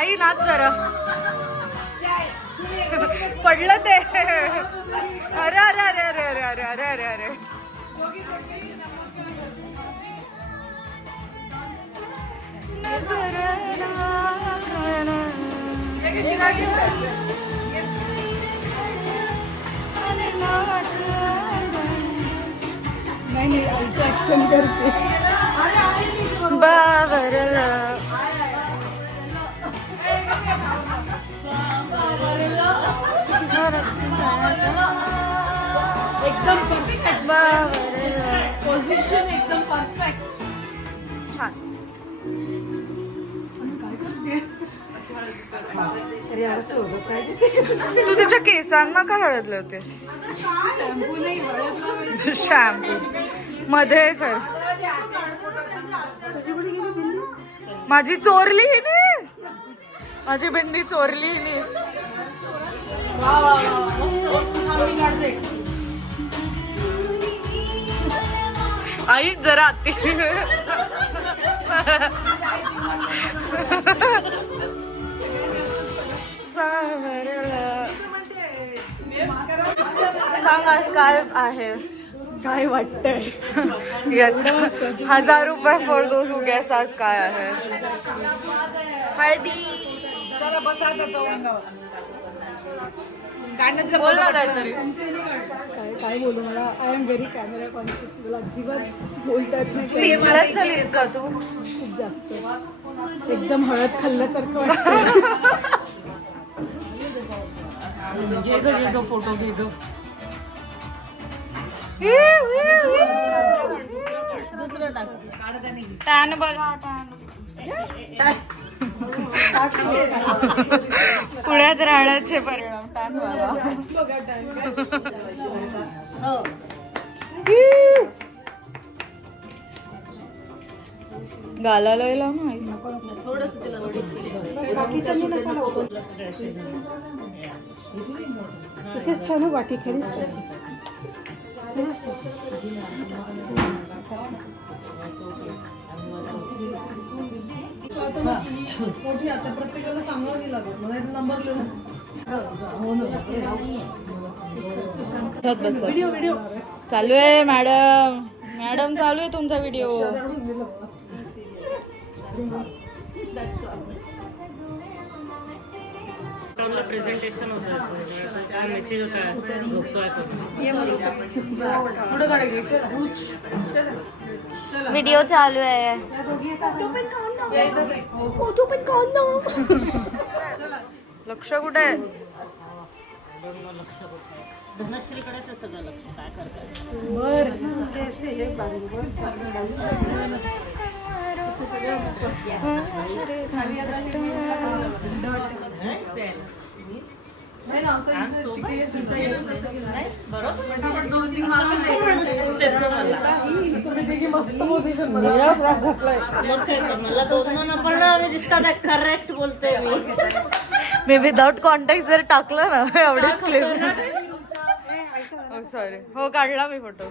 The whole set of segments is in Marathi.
आई नाच जरा. पडलं ते. अरे अरे अरे अरे अरे अरे अरे अरे अरे. नाही आईचं ऍक्शन करते. बावरला एकदम परफेक्ट. पोझिशन एकदम परफेक्ट. छान. तू तिच्या केसांना का हळद लावतेस? शॅम्पू नाही, शॅम्पू मध्ये कर. माझी चोरली हिने. माझी बिंदी चोरली हिने. वा वा वा मस्त मस्त. मी काढते. आई जरा आती. सांग आज काय आहे? काय वाटतंय? येस, 1000 रुपये फॉर दोज हू गेस आज काय आहे. हळदी. बोल ना काहीतरी. काय बोलू मला. I am very camera conscious. मला अजिबात बोलता येत नाही. स्पीचलेस झालीस का तू? खूप जास्त. एकदम हळद खाल्ल्यासारखं वाटतं. फोटो घे दो. दुसरं टाक. टॅन बघा टॅन. पुण्यात राहण्याचे परिणाम. टॅन गाला लावला ना. इथेच ठेव ना वाटी खालीच मोठी. आता प्रत्येकाला सांगावं नाही लागत. मला नंबर लिहून. व्हिडिओ चालू आहे मॅडम. मॅडम चालू आहे तुमचा व्हिडिओ. प्रेझेंटेशन होतं. मेसेज होता झोपतोय. व्हिडिओ चालू आहे. लक्ष कुठे आहे? धनश्रीकडेच सगळं लक्ष. काय करतात? मला दोन पण दिसतात. करेक्ट बोलते मी विदाउट कॉन्टॅक्ट जर टाकलं ना एवढेच क्लिप. सॉरी. हो काढला मी फोटो.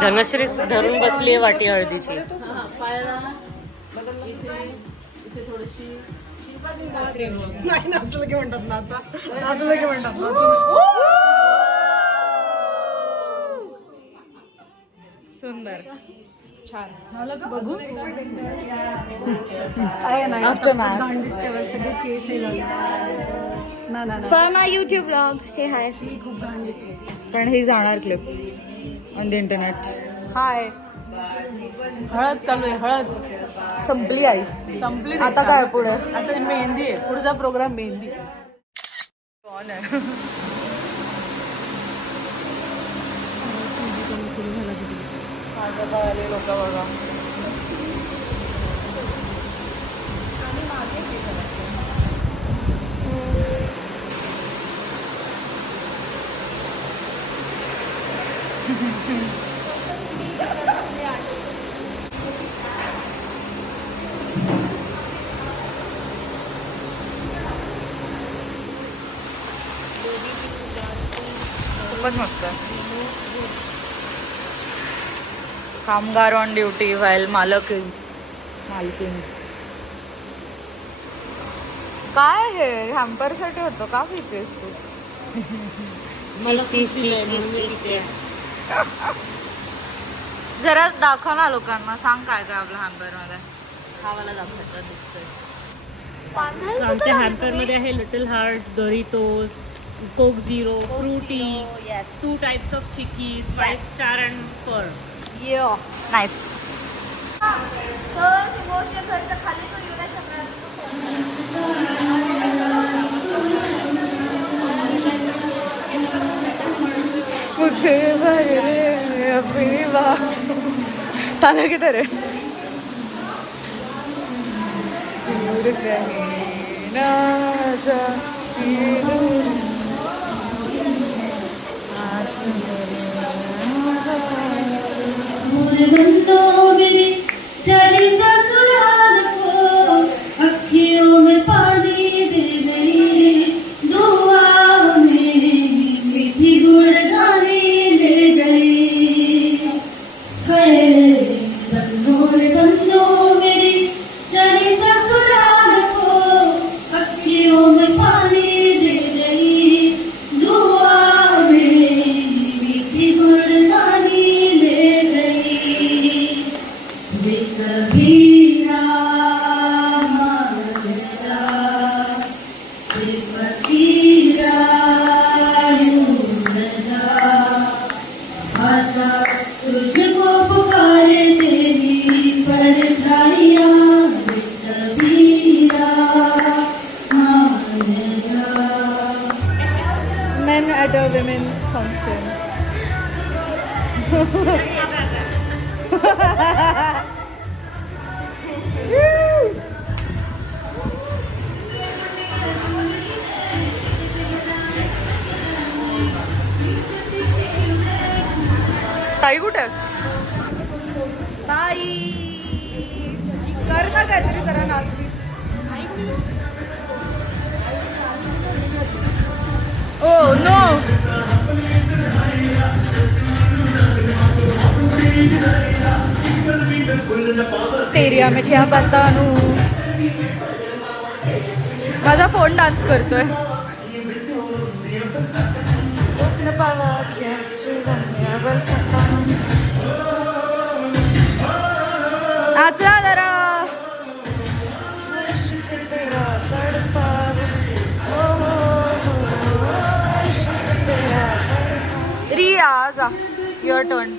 धनश्री धरून बसली वाटी हळदीची. नाही नाचलं की म्हणतात. नाचलं की म्हणतात. सुंदर. छान झालं का? बघू. आहे ना आफ्टर मॅच दिसते सगळे केस ना ना ना. फॉर माय युट्यूब ब्लॉग से हाय. खूप घाण दिसते. पण ही जाणार क्लिप ऑन द इंटरनेट. हाय. हळद चालू आहे. हळद संपली आई. संपली. आता काय पुढे? आता मेहंदी आहे. पुढचा प्रोग्राम मेहंदी. कौन है? आले लोक बघा. खूपच मस्त. कामगार ऑन ड्युटी व्हाईल मालक इज मालकीन. काय हे हॅम्पर साठी होतं का पितेस तू? मला खूप दिलंय म्हणून मी पिते. जरा दाखव ना लोकांना, सांग काय काय आपल्या हॅम्पर मध्ये. हा मला दाखवायचा दिसतोय. आमच्या हॅम्पर मध्ये आहे Little Hearts, Doritos, Coke Zero, Frooti, 2 types of chikkis, 5 star and pearl. Nice. मुझे भर दे अपनी बाह. ताना किधर है? दूर कहीं ना जा दूर बंदों मेरे चली ससुराल को, अखियों में पानी दे गई, दुआ में मीठी गुड़गानी ले गई. बंदों मेरे चली ससुराल को, अखियों में पानी दे गई, दुआ में मीठी गुड़गानी ले गई. वे कबीरा मान जा, वे फकीरा यूं न जा, आजा तुझको पुकारे तेरी परछाइयाँ. वे कबीरा मान जा. Men at a women's function. ताई कुठे? ताई कर ना काहीतरी जरा नाचवीच. Oh no. तेरिया मिठ्या पत्तानू. माझा फोन डान्स करतोय. नाचा जरा. रिया जा, your turn.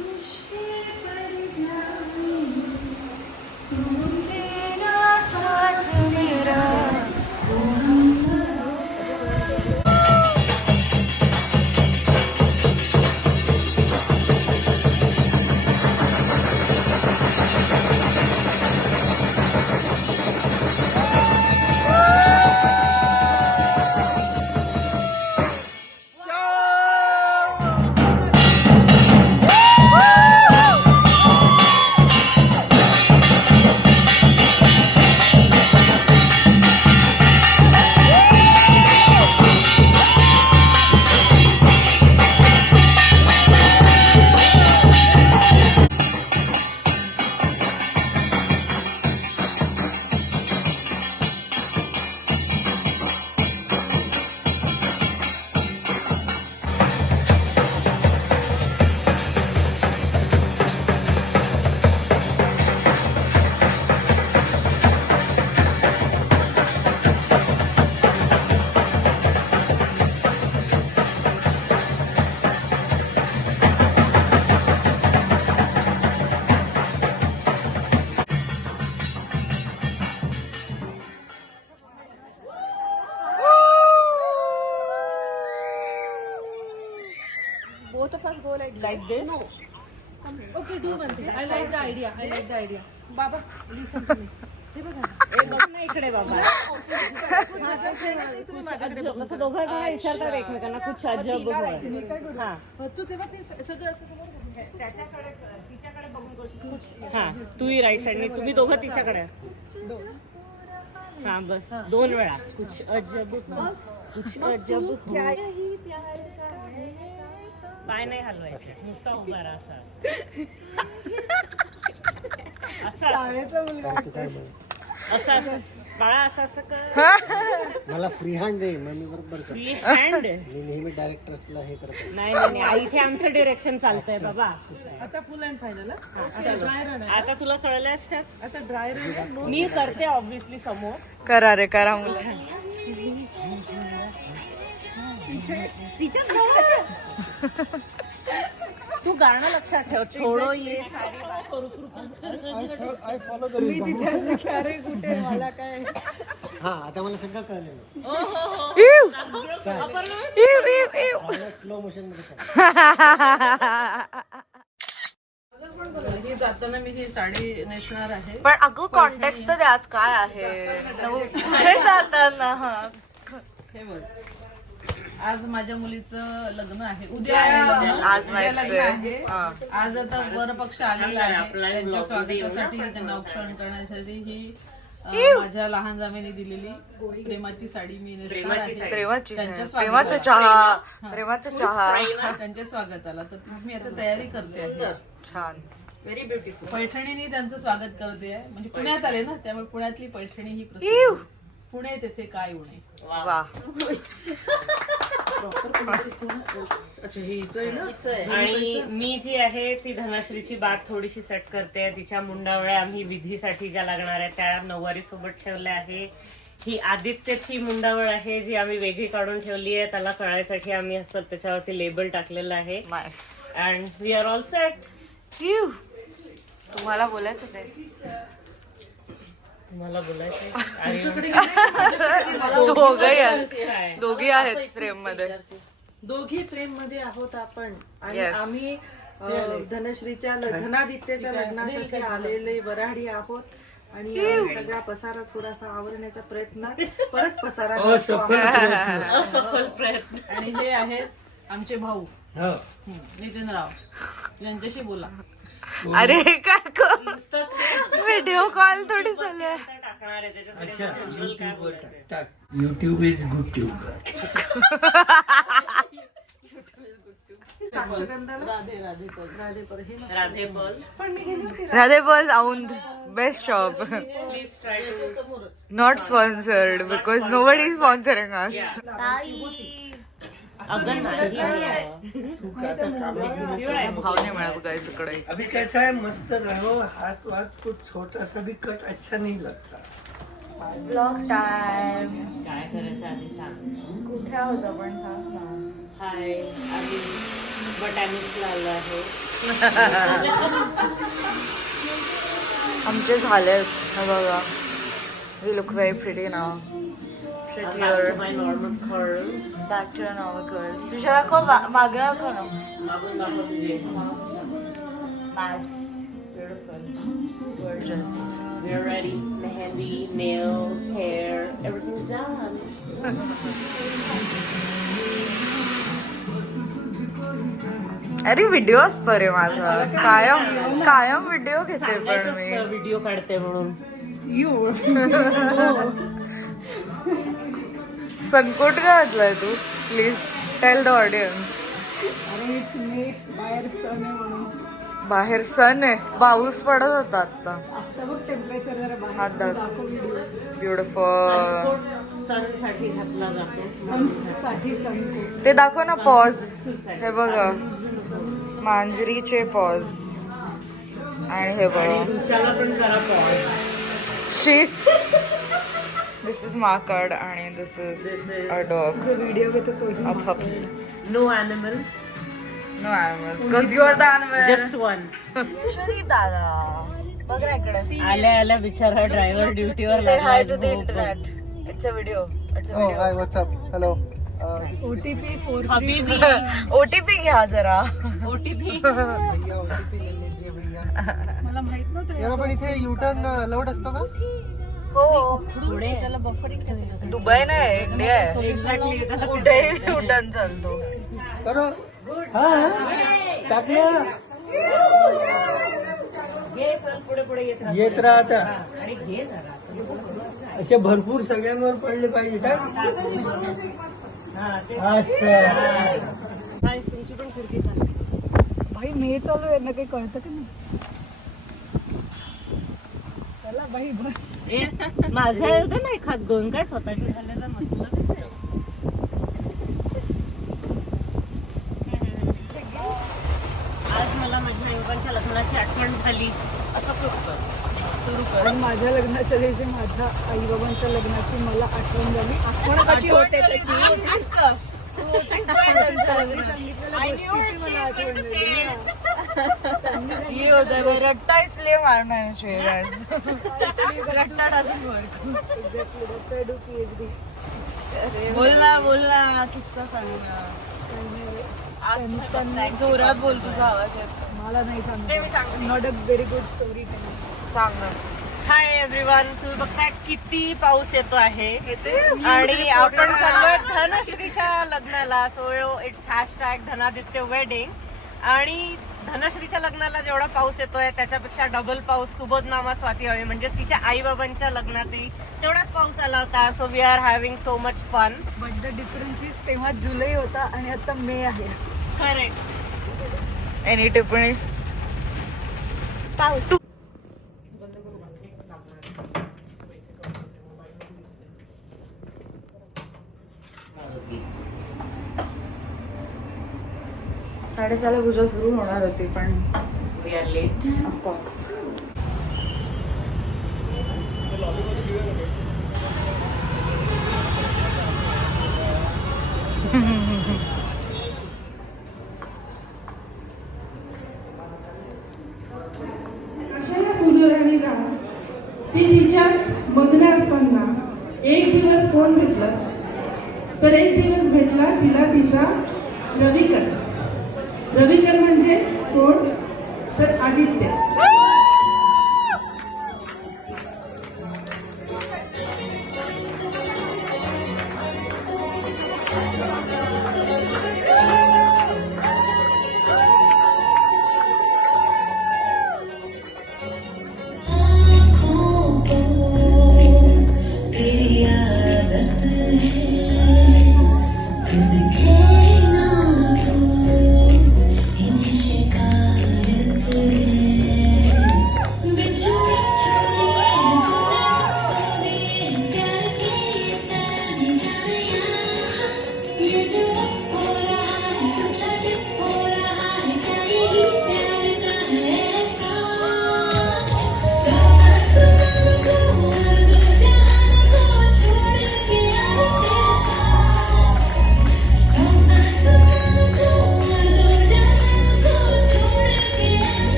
Both of us go like this? No. Okay do one thing I like the idea बाबा लिसन टू मी हे बघा इकडे बाबा तुम्ही माझ्याकडे कसं दोघं जण विचारतात एकमेकांना खूप अजब हा तू तेव्हा ते सगळं असं समोर तिच्याकडे बघून हा तूही राईट साईडने तुम्ही दोघं तिच्याकडे हा बस 2 वेळा कुछ अजब कुछ अजब पाय नाही हलवायचे नुसता उभा राहा शाळेतला मुलगा असं असं बाळा असं असं कर मला फ्री हँड दे मग मी बरोबर करतो. फ्री हँड मी नेहमी डायरेक्टर्सला हे करतो. नाही इथे आमचं डिरेक्शन चालतंय बाबा आता फुल अँड फायनल आता तुला कळलं स्टेप्स आता ड्राय रन मी करते ऑब्विसली समोर करा रे करा मुलं. तू गाणं लक्षात ठेव छोडो ये मी तिथे असे अरे कुठे मला काय हा आता मला सगळं कळलेलं. स्लो मोशन मध्ये कर. ही जाताना मी ही साडी नेसणार आहे पण अगं कॉन्टेक्स्ट तर आज काय आहे कुठे जाताना हे बघ आज माझ्या मुलीचं लग्न आहे उद्या आहे लग्न. आज उद्या लग्न नाही आहे आज आता वरपक्ष आलेला आहे त्यांच्या स्वागतासाठी त्यांना औक्षण करण्यासाठी ही माझ्या लहान जामेने दिलेली प्रेमाची साडी मी नेसणार आहे. प्रेमाची त्यांच्या प्रेमाचा चहा त्यांच्या स्वागताला तर मी आता तयारी करते आहे छान व्हेरी ब्युटिफुल पैठणीने त्यांचं स्वागत करते आहे म्हणजे पुण्यात आले ना त्यामुळे पुण्यातली पैठणी ही प्रसिद्ध. पुणे तेथे काय उणे वा आणि मी जी आहे ती धनश्रीची बात थोडीशी सेट करते तिच्या मुंडावळ्या आम्ही विधीसाठी ज्या लागणार आहेत त्या नऊवारी सोबत ठेवल्या आहे ही आदित्यची मुंडावळ आहे जी आम्ही वेगळी काढून ठेवली आहे त्याला कळायसाठी आम्ही असं त्याच्यावरती लेबल टाकलेलं आहे and we are all set. तुम्हाला बोलायचं काय मला बोलायचं दोघी आहेत फ्रेम मध्ये दोघी फ्रेम मध्ये आहोत आपण आणि आम्ही धनश्रीच्या धनादित्यच्या लग्नासाठी आलेले वऱ्हाडी आहोत आणि सगळा पसारा थोडासा आवरण्याचा प्रयत्न परत पसारा असफल प्रयत्न. आणि हे आहेत आमचे भाऊ नितीन राव यांच्याशी बोला. अरे काय व्हिडिओ कॉल थोडी चालू आहे. टाकणार आहे त्याच्यामध्ये YouTube is good tube. Radhe बोल Aundh best shop not sponsored because nobody is sponsoring us. भाव नाही मिळत गाइस इकडे. अभी कैसा है मस्त रहो हाथ वाथ कुछ छोटा सा भी कट अच्छा नहीं लगता. ब्लॉग टाइम काय करायचं आधी सांग. कुठे आहोत आपण सांग ना. हाय आम्ही बटॅनिक्सला आलो आहे. आमचे झालेत हे बघा. We look very pretty now. Back to my normal curls. Back to normal girls. तुझ्या दाखव मागं दाखव ना. मागून दाखव तुझे. Nice beautiful gorgeous. We're ready. Mehendi, nails, hair, everything done. अरे व्हिडिओ असतो रे माझा कायम व्हिडिओ घेते पण मी. व्हिडिओ काढते म्हणून. संकोट काय घातलाय तू प्लीज टेल द ऑडियन्स. अरे इट्स मे बाहेर सण आहे म्हणून. बाहेर सन आहे पाऊस पडत होता आता. आता बघ टेम्परेचर जरा हात बाहेर दाखव. दाखव व्हिडिओ. Suncoat beautiful. सनसाठी घातला जातो. सनसाठी सनकोट ते दाखव ना पॉज. हे बघा मांजरीचे पॉज आणि हे बघा तुमच्याला पण जरा पॉज. शी. दिस इज माकड आणि दिस इज अ डॉग जो व्हिडिओ घेतो तोही a puppy. No animals. No animals because you are the animal. Just one. Shri दादा बघ ना इकडे. आल्या आल्या बिचारा ड्रायव्हर ड्युटीवर Say hi to the internet. It's a video. It's a Oh, video. hi, what's up? Hello. OTP 4 हबीबी OTP घ्या जरा. ओटीपी भैया OTP ले ले. मला माहित नव्हतं याला पण इथे युटर्न अलाउड असतो का? हो त्याला बफरिंग करायचं. दुबई नाही इंडिया आहे. एक्झॅक्टली. कुठेही उड्डाण चालतो. करो हा टाकलं घे चल पुढे पुढे येत राहा. येत राहता आणि घे जरा. असे भरपूर सगळ्यांवर पडले पाहिजे का? हा ते असं काय तुमची पण खिडकी चालली. भाई मी चालू आहे ना काही कळतं का नाही. चला भाई बस. ए, माझा होतं ना एखाद दोन काय स्वतःचे झालेला म्हटलं. आज मला माझ्या आईबाबांच्या लग्नाची आठवण झाली असं सुरू कर. आणि माझ्या लग्नाच्या दिवशी माझ्या आई बाबांच्या लग्नाची मला आठवण झाली. आठवण कशी होते त्याची? सांगितलेल्या गोष्टीची मला आठवण झाली ना. ये होता है रट्टा इसलिए मारना है शेर रट्टा doesn't work. Exactly, that's why I do PhD. बोल ना किस्सा सांग ना. जोरात बोल तुझा आवाज येतो. मला नाही सांगत. Not a very good story. सांग ना. हाय एव्हरीवन, तुम्ही बघताय किती पाऊस येतो आहे आणि आपण चाललोय धनश्रीच्या लग्नाला. So it's hashtag Dhanaditya wedding. आणि धनश्रीच्या लग्नाला जेवढा पाऊस येतोय त्याच्यापेक्षा डबल पाऊस सुबोध मामा स्वाती हवी म्हणजेच तिच्या आई बाबांच्या लग्नातही तेवढाच पाऊस आला होता. So we are having so much fun. But the difference is तेव्हा जुलै होता आणि आता मे आहे. करेक्ट. एनी टिप्पणी? पाऊस. साडेसहाला पूजा सुरू होणार होती पण वी आर लेट. ऑफकोर्स. अशा या फुलराणीला ती तिच्या बघण्या असताना एक दिवस कोण भेटलं तर एक दिवस भेटला तिला तिचा रविकर. रविकर म्हणजे कोण तर Aditya.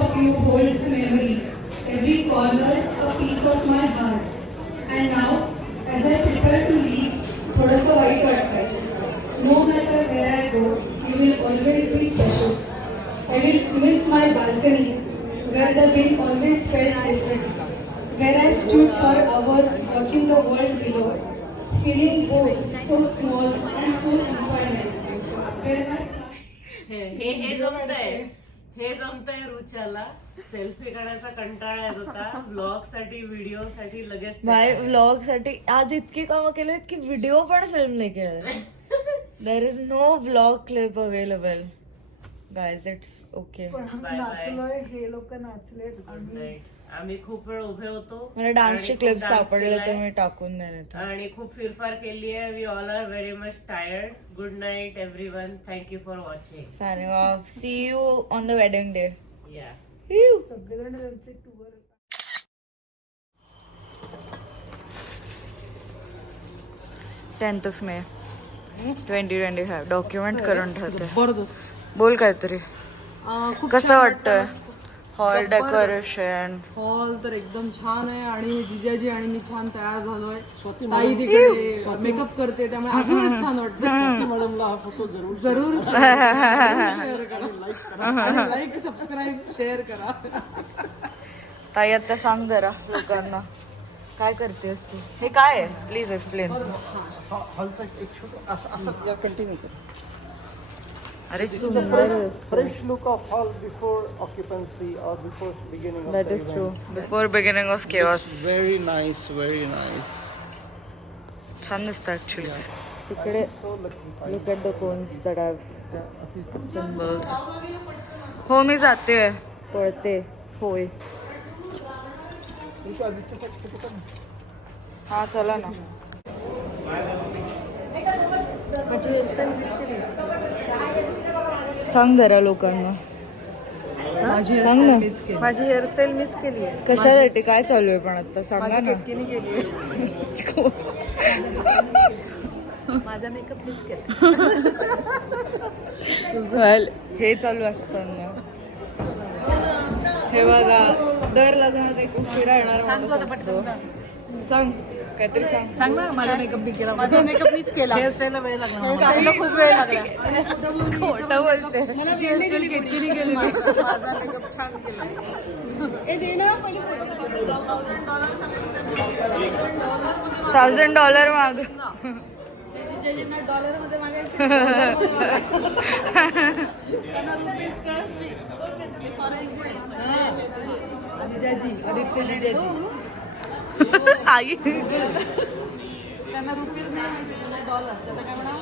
of you holds memory, every corner a piece of my heart. And now, as I prepare to leave, थोडंसं वाईट वाटतंय. No matter where I go, you will always be special. I will miss my balcony, where the wind always felt different. Where I stood for hours watching the world below, feeling bored, so small and so infinite. Where my हे जमतंय रुचाला. सेल्फी काढायचा कंटाळा येत होता. ब्लॉग साठी, व्हिडिओ साठी लगेच भाई व्लॉग साठी आज इतकी कामं केली की व्हिडिओ पण फिल्म नाही केलं. There is no vlog clip available guys. It's okay. नाचलोय, हे लोक नाचले. आम्ही खूप वेळ उभे होतो. मला डान्सची आणि क्लिप खूप dance सापडले केलाय. तर मी टाकून देणार. आणि खूप फिरफार केली आहे. We all are very much tired. Good night everyone. Thank you for watching. Signing off. See you on the wedding day. या. सगळेजण त्यांचे tour 10th of May 2025 document करून ठेवते. बोल काहीतरी. कसं वाटतंय हॉल डेकोरेशन? हॉल तर एकदम छान आहे आणि जिजाजी आणि मी छान तयार झालोय. ताई तिकडे मेकअप करते त्यामुळे अजूनच छान वाटतं. मॅडमला हा फोटो जरूर शेअर करा. लाईक सबस्क्राईब शेअर करा. ताई आता सांग जरा लोकांना काय करतेस तू? हे काय आहे प्लीज एक्सप्लेन. हॉलचा एक छोटा असं या कंटिन्यू कर. अरे सुंदर. Fresh look of hall before occupancy or before beginning of that the is true. event. Before beginning of chaos. Very nice, very nice. छान दिसतं ऍक्च्युली. तिकडे So lucky. Look at the cons that I have. हो मी जाते पळते. होय तुमच्या आदित्यसाठी फोटो काढ. हा चला ना. सांग जरा लोकांना. सांग ना. माझी हेअरस्टाईल मीच केली आहे. कशासाठी काय चालू आहे पण आता सांगा माझ्या ना. केतकीने केली आहे. माझा मेकअप मीच केला. Well, हे चालू असताना हे बघा दर लग्नात एक उशिरा येणार माणूस असतो. सांग काहीतरी सांग. सांग ना. माझा मेकअप मी केला. माझा मेकअप मीच केला. हेअरस्टाईलला वेळ लागला. हेअरस्टाईलला खूप वेळ लागला. खोटं बोलते. मला हेअरस्टाईल केतकीने केलेली. माझा मेकअप छान केला. $1,000 माग. डॉलरमध्ये मागायचे. त्यांना रुपीज कळत नाही. जिजाजी, आदित्य जिजाजी. आई त्यांना रुपीज नाही माहिती, डॉलर. त्याला काय म्हणा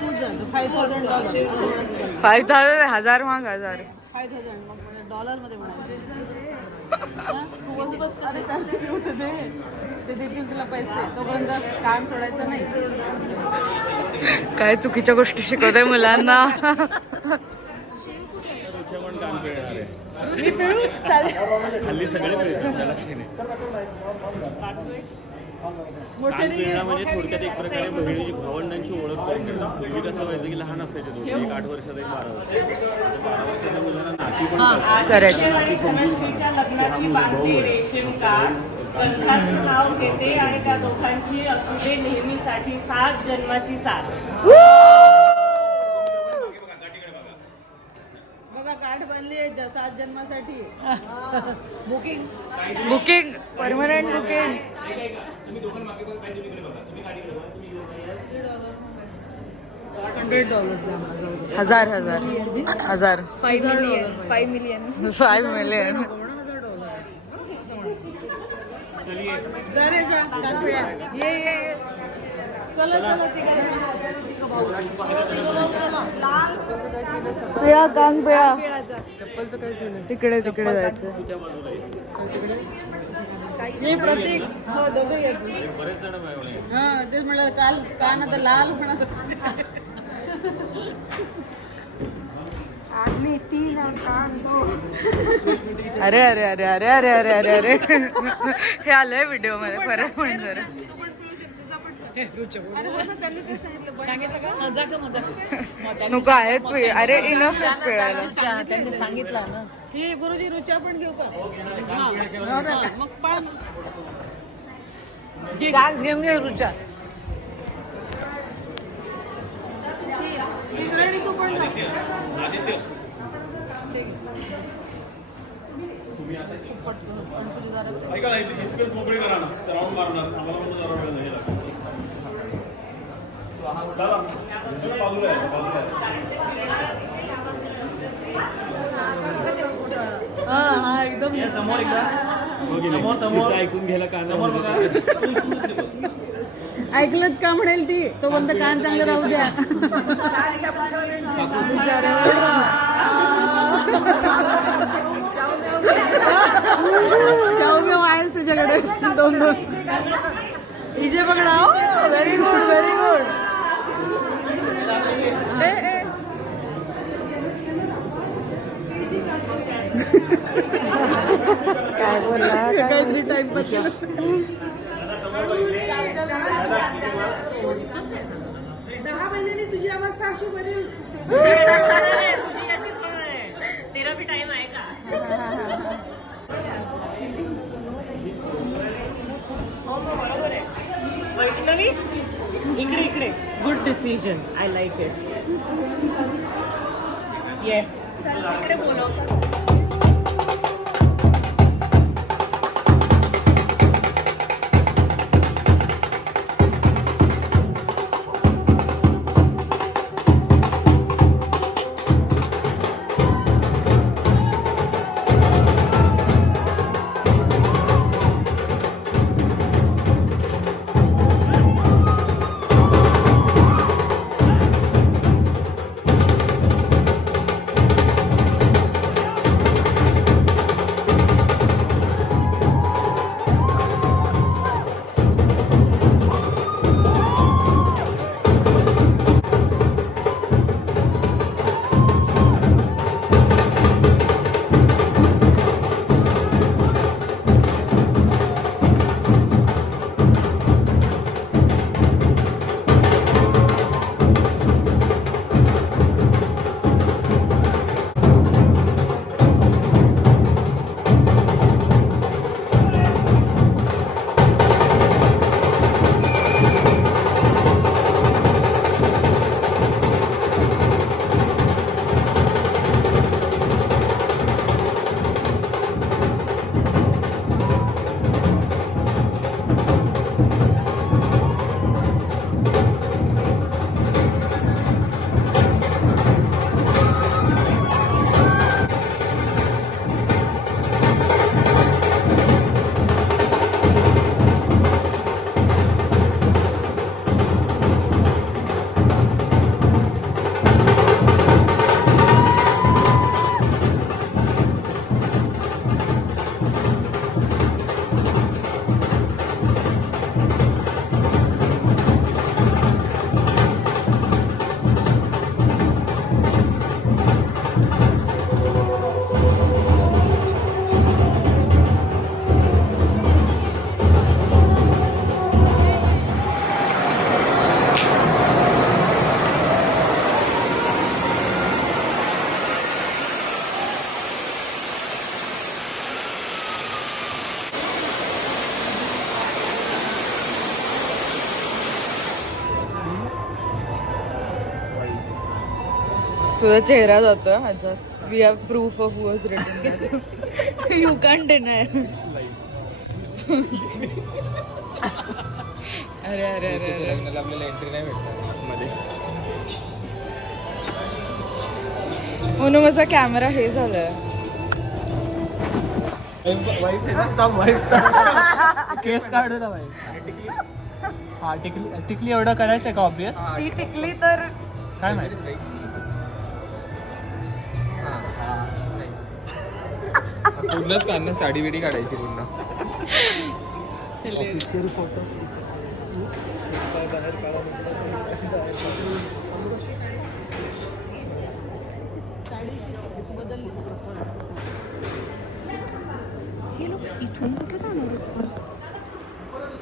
तुझं $5,000. 5,000 हजार माग. 5,000 मग डॉलरमध्ये म्हणायचं. अरे त्यांचे घेऊन दे. ते देतील तुला पैसे. तोपर्यंत काम सोडायचं नाही. काय चुकीच्या गोष्टी शिकवते मुलांना. मी पिळू चालेल. म्हणजे थोडक्यात एक प्रकारे बहिणीची भावंडांची ओळख करून देतात. पूर्वी कसं व्हायचं की लहान असायचे दोघे, एक 8 वर्षाचा एक 12 वर्षाचा. 12 वर्षाच्या मुलांना नाती पण करतात. करेक्ट. धनश्रीच्या लग्नाची बांधणी रेशीमका पंथाचं नाव घेते आणि त्या दोघांची असू दे नेहमीसाठी 7 जन्माची साथ. बघा गाठ बनली आहे 7 जन्मासाठी. Booking permanent booking. $100 हजार हजार हजार 5 मिलियन 5 मिलियन. जा रे जा. कानपिळ्या. ये. चला पिळा कान पिळा. चप्पलचं काय सीन आहे? तिकडे तिकडे जायचं. हे प्रतीक. हो दोघं येत. हा तेच म्हणलं कान आता लाल होणार. आम्ही 3 कान 2. अरे अरे अरे अरे अरे अरे अरे अरे हे आलंय व्हिडिओ मध्ये. परत म्हण जरा. अरे हो ना त्यांनी ते सांगितलं का? मजाक. नको आहेत. अरे इनफ पिळायला. त्यांनी सांगितलं ना. ही गुरुजी रुचा पण घेऊ का मग पान चान्स घेऊन घे रुचा. इंद्रायणी तू पण घाल. मोकळी करा ना राऊंड मारणार आम्हाला पण जरा वेळ नाही लागत. दादा बाजूला आहे बाजूला आहे. हा एकदम समोर एकदा तिचं ऐकून घ्यायला कान ऐकलत का म्हणेल ती तो बंद कान चांगलं राहू द्या जाऊ मी आहेस तुझ्याकडे दोन इजे पकडा. Very good very good. काय बोलला काहीतरी टाइमपास 10 महिन्यांनी तुझी अवस्था अशी बरी तेरा भी टाइम आहे का? वैष्णवी इकडे इकडे. Good decision. I like it. Yes. तिकडे बोलवतात. तुझा चेहरा जातो ह्याच्यात. We have proof of who was written. You can deny. अरे अरे अरे अरे आपल्याला एंट्री नाही भेटणार मध्ये. म्हणून माझा कॅमेरा हे झालाय. केस काढू ना भाई. हा टिकली एवढं करायचंय का ऑब्विस. ती टिकली तर काय माहिती. पूर्णच काढणं साडी बिडी काढायची पूर्ण. ऑफिशियल फोटोज इथून कुठे जाणार.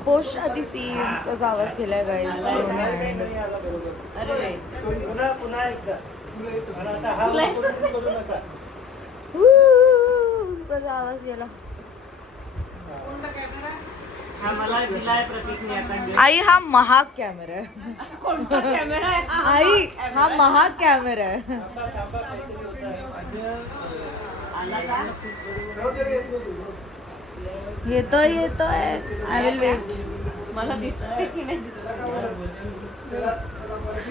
पोस्ट आधी सीन्स कसा आवाज केलाय गाईज. पुन्हा एकदा. Woo! कसा आवाज गेला. हा मला दिलाय प्रतीकने आता. आई हा महाग कॅमेरा आहे. कोणता कॅमेरा आहे? आई हा महाग कॅमेरा आहे. येतोय आय विल वेट. मला दिसतंय की नाही?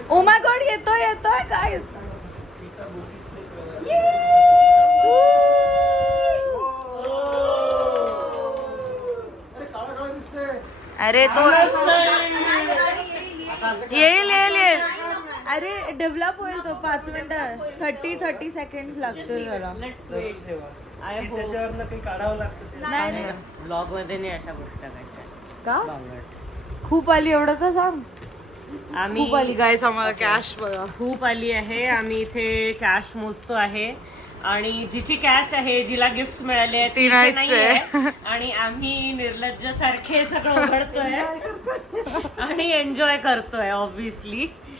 ओ माय गॉड येतोय गाईस. अरे तो येईल. अरे डेव्हलप होईल तो. 5 मिनिटं 30 सेकंड लागतील जरा. त्याच्यावर काही काढावं लागतं. नाही ब्लॉग मध्ये नाही अशा गोष्टी टाकायच्या. का खूप आली एवढं तर सांग. आम्ही खूप आली गाईस आम्हाला कॅश बघा. खूप आली आहे. आम्ही इथे कॅश मोजतो आहे आणि जिची कॅश आहे, जिला गिफ्ट मिळाले आहेत ती इथे नाहीये. आणि आम्ही निर्लज्ज सारखे सगळं उघडतोय आणि एन्जॉय करतोय ऑब्विसली.